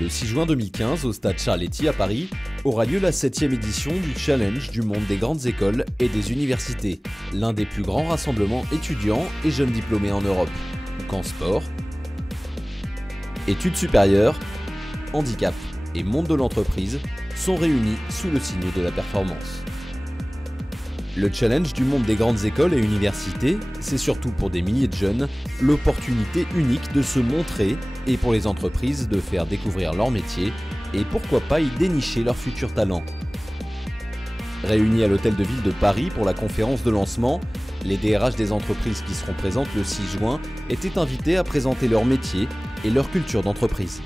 Le 6 juin 2015, au stade Charletti à Paris, aura lieu la 7e édition du Challenge du monde des grandes écoles et des universités, l'un des plus grands rassemblements étudiants et jeunes diplômés en Europe. Qu'en sport, études supérieures, handicap et monde de l'entreprise sont réunis sous le signe de la performance. Le Challenge du monde des grandes écoles et universités, c'est surtout pour des milliers de jeunes l'opportunité unique de se montrer et pour les entreprises de faire découvrir leur métier et pourquoi pas y dénicher leurs futurs talents. Réunis à l'hôtel de ville de Paris pour la conférence de lancement, les DRH des entreprises qui seront présentes le 6 juin étaient invités à présenter leur métier et leur culture d'entreprise.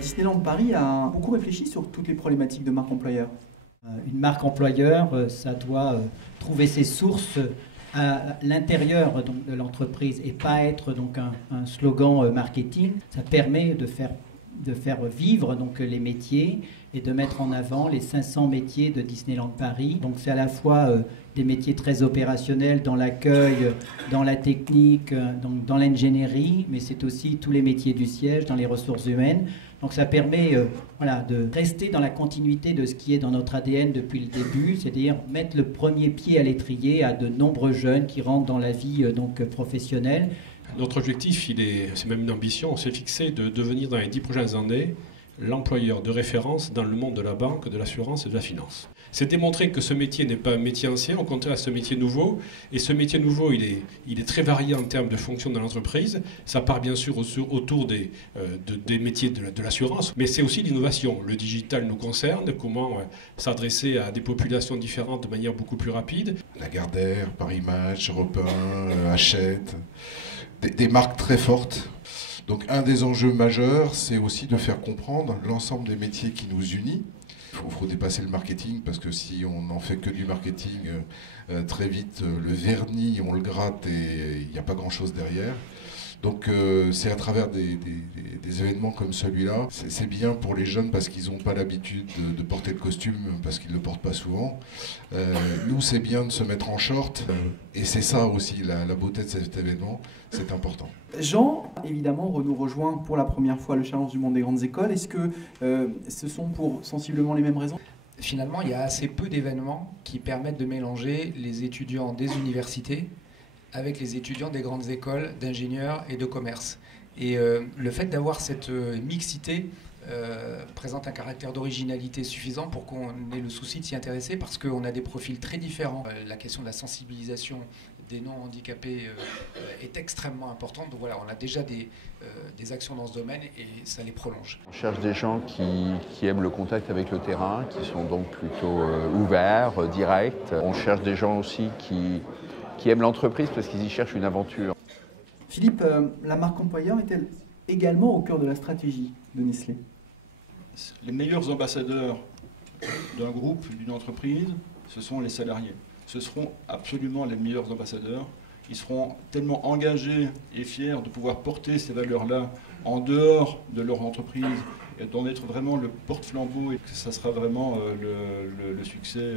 Disneyland Paris a beaucoup réfléchi sur toutes les problématiques de marque employeur. Une marque employeur, ça doit trouver ses sources à l'intérieur de l'entreprise et pas être donc un slogan marketing. Ça permet de faire vivre donc les métiers et de mettre en avant les 500 métiers de Disneyland Paris. Donc c'est à la fois des métiers très opérationnels dans l'accueil, dans la technique, dans l'ingénierie, mais c'est aussi tous les métiers du siège, dans les ressources humaines. Donc ça permet de rester dans la continuité de ce qui est dans notre ADN depuis le début, c'est-à-dire mettre le premier pied à l'étrier à de nombreux jeunes qui rentrent dans la vie professionnelle. Notre objectif, c'est même une ambition, on s'est fixé de devenir dans les 10 prochaines années l'employeur de référence dans le monde de la banque, de l'assurance et de la finance. C'est démontrer que ce métier n'est pas un métier ancien, au contraire c'est un métier nouveau. Et ce métier nouveau, il est très varié en termes de fonction dans l'entreprise. Ça part bien sûr autour des métiers de l'assurance, mais c'est aussi l'innovation. Le digital nous concerne, comment s'adresser à des populations différentes de manière beaucoup plus rapide. Lagardère, Paris Match, Europe 1, Hachette, des marques très fortes. Donc un des enjeux majeurs, c'est aussi de faire comprendre l'ensemble des métiers qui nous unissent. Il faut dépasser le marketing, parce que si on n'en fait que du marketing, très vite le vernis, on le gratte et il n'y a pas grand-chose derrière. Donc c'est à travers des événements comme celui-là, c'est bien pour les jeunes parce qu'ils n'ont pas l'habitude de porter le costume, parce qu'ils ne le portent pas souvent. Nous, c'est bien de se mettre en short, et c'est ça aussi la beauté de cet événement, c'est important. Jean, évidemment, nous rejoint pour la première fois le Challenge du monde des grandes écoles. Est-ce que ce sont pour sensiblement les mêmes raisons ? Finalement, il y a assez peu d'événements qui permettent de mélanger les étudiants des universités avec les étudiants des grandes écoles d'ingénieurs et de commerce. Et le fait d'avoir cette mixité présente un caractère d'originalité suffisant pour qu'on ait le souci de s'y intéresser, parce qu'on a des profils très différents. La question de la sensibilisation des non-handicapés est extrêmement importante. Donc voilà, on a déjà des actions dans ce domaine et ça les prolonge. On cherche des gens qui aiment le contact avec le terrain, qui sont donc plutôt ouverts, directs. On cherche des gens aussi qui aiment l'entreprise parce qu'ils y cherchent une aventure. Philippe, la marque employeur est-elle également au cœur de la stratégie de Nestlé ? Les meilleurs ambassadeurs d'un groupe, d'une entreprise, ce sont les salariés. Ce seront absolument les meilleurs ambassadeurs. Ils seront tellement engagés et fiers de pouvoir porter ces valeurs-là en dehors de leur entreprise et d'en être vraiment le porte-flambeau, et que ça sera vraiment le succès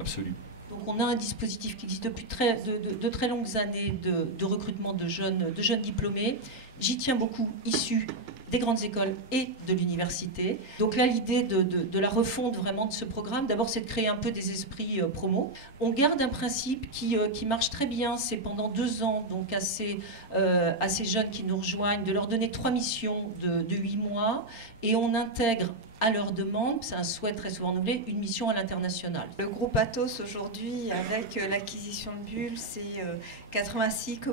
absolu. Donc on a un dispositif qui existe depuis de très longues années de recrutement de jeunes diplômés. J'y tiens beaucoup, issus des grandes écoles et de l'université. Donc là, l'idée de la refonte vraiment de ce programme, d'abord, c'est de créer un peu des esprits promo. On garde un principe qui marche très bien, c'est pendant 2 ans, donc à ces jeunes qui nous rejoignent, de leur donner 3 missions de 8 mois, et on intègre à leur demande, c'est un souhait très souvent renouvelé, une mission à l'international. Le groupe Atos aujourd'hui, avec l'acquisition de Bull, c'est 86 000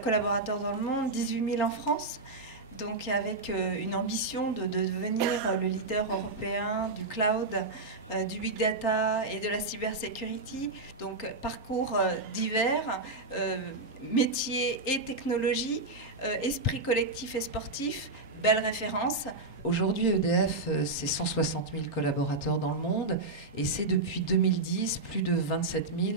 collaborateurs dans le monde, 18 000 en France. Donc avec une ambition de devenir le leader européen du cloud, du big data et de la cybersécurité. Donc parcours divers, métiers et technologies, esprit collectif et sportif, belle référence. Aujourd'hui, EDF, c'est 160 000 collaborateurs dans le monde et c'est depuis 2010 plus de 27 000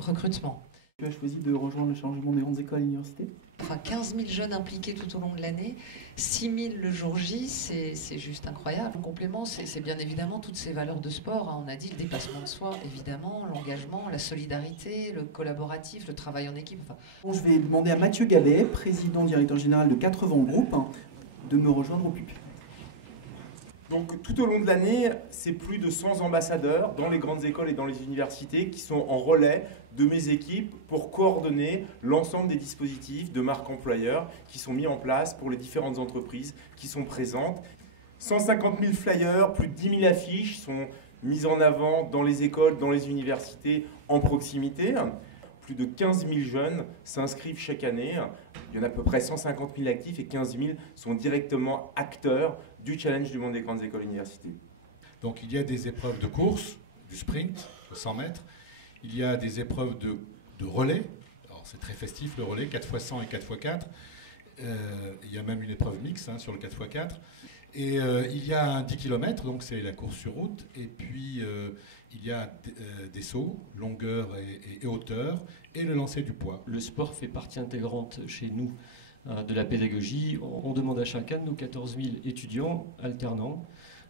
recrutements. Tu as choisi de rejoindre le Challenge du monde des grandes écoles et universités ? Enfin, 15 000 jeunes impliqués tout au long de l'année, 6 000 le jour J, c'est juste incroyable. En complément, c'est bien évidemment toutes ces valeurs de sport. Hein. On a dit le dépassement de soi, évidemment, l'engagement, la solidarité, le collaboratif, le travail en équipe. Enfin... Bon, je vais demander à Mathieu Gabet, président directeur général de 80 Group. de me rejoindre au PUP. Donc tout au long de l'année, c'est plus de 100 ambassadeurs dans les grandes écoles et dans les universités qui sont en relais de mes équipes pour coordonner l'ensemble des dispositifs de marque employeur qui sont mis en place pour les différentes entreprises qui sont présentes. 150 000 flyers, plus de 10 000 affiches sont mises en avant dans les écoles, dans les universités, en proximité. Plus de 15 000 jeunes s'inscrivent chaque année. Il y en a à peu près 150 000 actifs et 15 000 sont directement acteurs du challenge du monde des grandes écoles et universités. Donc il y a des épreuves de course, du sprint, de 100 mètres. Il y a des épreuves de relais. Alors c'est très festif le relais, 4x100 et 4x4. Il y a même une épreuve mixte sur le 4x4. Et il y a un 10 km, donc c'est la course sur route. Et puis il y a des sauts, longueur et hauteur, et le lancer du poids. Le sport fait partie intégrante chez nous de la pédagogie. On demande à chacun de nos 14 000 étudiants alternants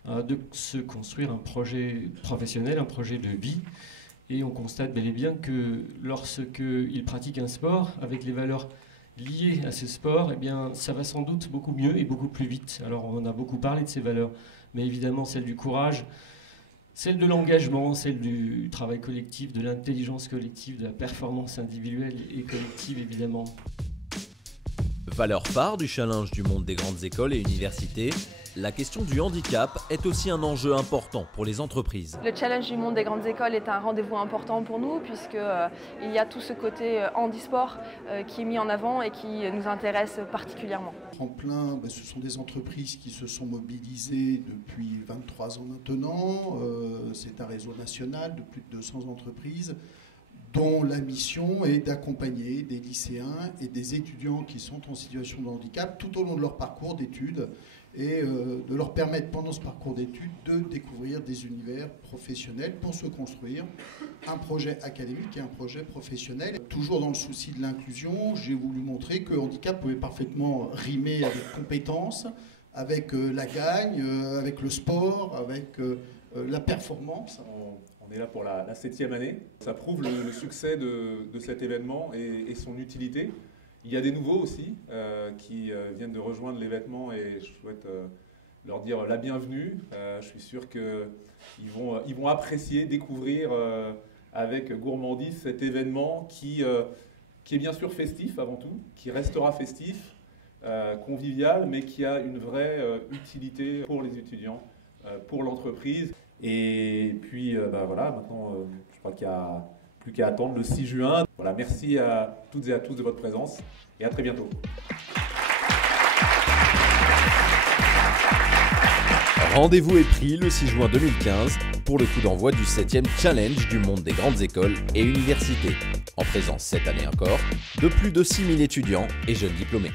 de se construire un projet professionnel, un projet de vie. Et on constate bel et bien que lorsqu'ils pratiquent un sport, avec les valeurs liées à ce sport, eh bien, ça va sans doute beaucoup mieux et beaucoup plus vite. Alors on a beaucoup parlé de ces valeurs, mais évidemment celle du courage, celle de l'engagement, celle du travail collectif, de l'intelligence collective, de la performance individuelle et collective évidemment. Valeur phare du challenge du monde des grandes écoles et universités, la question du handicap est aussi un enjeu important pour les entreprises. Le challenge du monde des grandes écoles est un rendez-vous important pour nous puisqu'il y a tout ce côté handisport qui est mis en avant et qui nous intéresse particulièrement. Tremplin, ce sont des entreprises qui se sont mobilisées depuis 23 ans maintenant. C'est un réseau national de plus de 200 entreprises dont la mission est d'accompagner des lycéens et des étudiants qui sont en situation de handicap tout au long de leur parcours d'études et de leur permettre pendant ce parcours d'études de découvrir des univers professionnels pour se construire un projet académique et un projet professionnel. Toujours dans le souci de l'inclusion, j'ai voulu montrer que handicap pouvait parfaitement rimer avec compétence, avec la gagne, avec le sport, avec la performance. On est là pour la 7e année. Ça prouve le succès de cet événement et son utilité. Il y a des nouveaux aussi qui viennent de rejoindre l'événement et je souhaite leur dire la bienvenue. Je suis sûr qu'ils vont apprécier, découvrir avec gourmandise cet événement qui est bien sûr festif avant tout, qui restera festif, convivial, mais qui a une vraie utilité pour les étudiants, pour l'entreprise. Et puis voilà, maintenant je crois qu'il y a plus qu'à attendre le 6 juin. Voilà, merci à toutes et à tous de votre présence et à très bientôt. Rendez-vous est pris le 6 juin 2015 pour le coup d'envoi du 7e challenge du monde des grandes écoles et universités, en présence cette année encore de plus de 6 000 étudiants et jeunes diplômés.